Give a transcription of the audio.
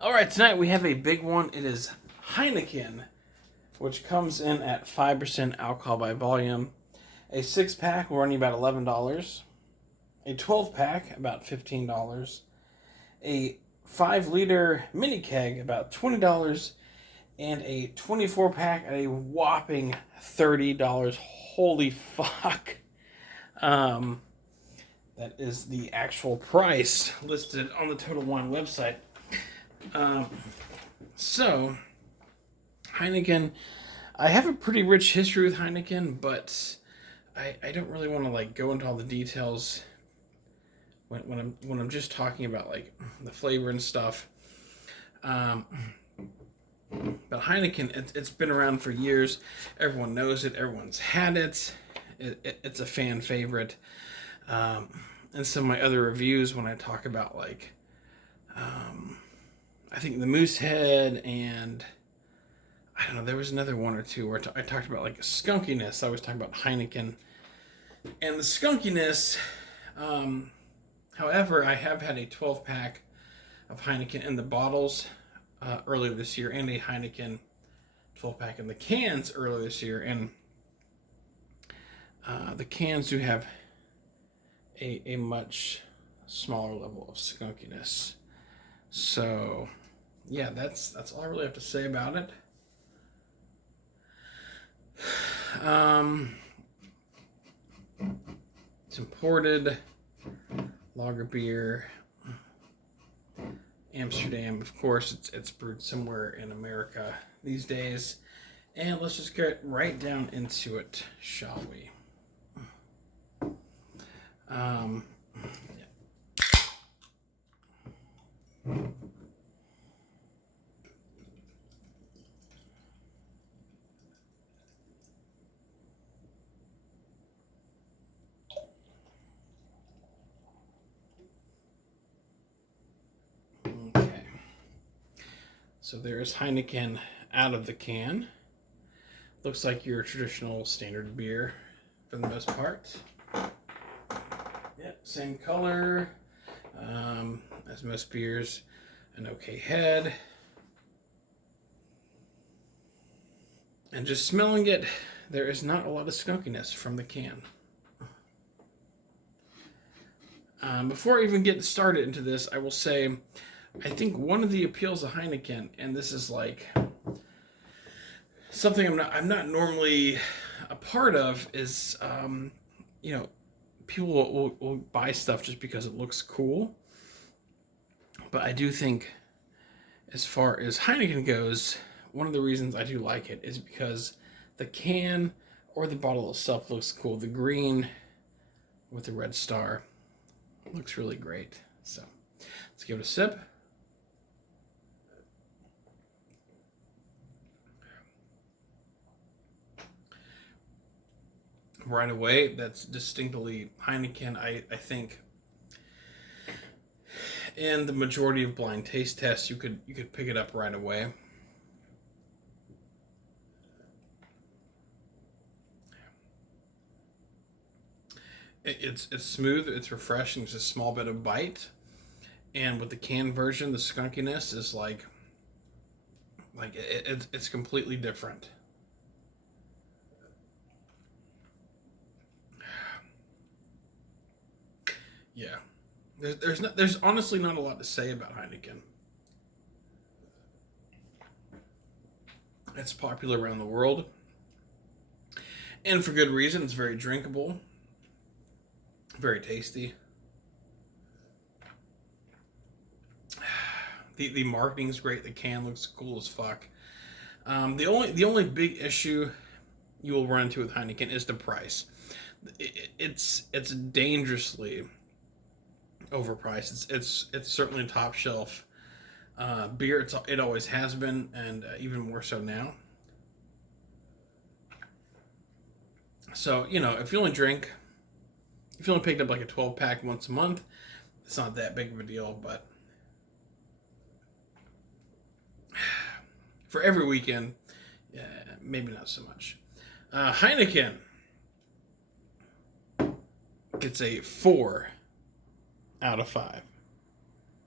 All right, tonight we have a big one. It is Heineken, which comes in at 5% alcohol by volume. A 6-pack will run you about $11. A 12-pack, about $15. A 5-liter mini keg, about $20. And a 24-pack at a whopping $30. Holy fuck. That is the actual price listed on the Total Wine website. So, Heineken, I have a pretty rich history with Heineken, but I don't really want to go into all the details when I'm just talking about the flavor and stuff. But Heineken, it's been around for years. Everyone knows it. Everyone's had it. It's a fan favorite. And some of my other reviews, when I talk about I think the Moosehead, and I don't know, there was another one or two where I talked about skunkiness. I was talking about Heineken and the skunkiness. However, I have had a 12-pack of Heineken in the bottles earlier this year, and a Heineken 12-pack in the cans earlier this year, and the cans do have a much smaller level of skunkiness. So, yeah, that's all I really have to say about it. It's imported lager beer, Amsterdam. Of course, it's brewed somewhere in America these days. And let's just get right down into it, shall we? Yeah. Okay. So there's Heineken out of the can. Looks like your traditional standard beer for the most part. Yep, same color as most beers. An okay head. And just smelling it, there is not a lot of skunkiness from the can. Before I even get started into this, I will say, I think one of the appeals of Heineken, and this is something I'm not normally a part of, is people will buy stuff just because it looks cool. But I do think, as far as Heineken goes, one of the reasons I do like it is because the can or the bottle itself looks cool. The green with the red star looks really great. So let's give it a sip. Right away, that's distinctly Heineken. I think in the majority of blind taste tests, you could pick it up right away. It's smooth, it's refreshing, it's a small bit of bite, and with the canned version, the skunkiness is it's completely different. Yeah, there's honestly not a lot to say about Heineken. It's popular around the world, and for good reason. It's very drinkable, very tasty. The marketing's great. The can looks cool as fuck. The only big issue you will run into with Heineken is the price. It's dangerously overpriced. It's certainly top shelf beer. It always has been, and even more so now. So if you only picked up a 12-pack once a month, it's not that big of a deal. But for every weekend, maybe not so much. Heineken gets a 4 out of 5.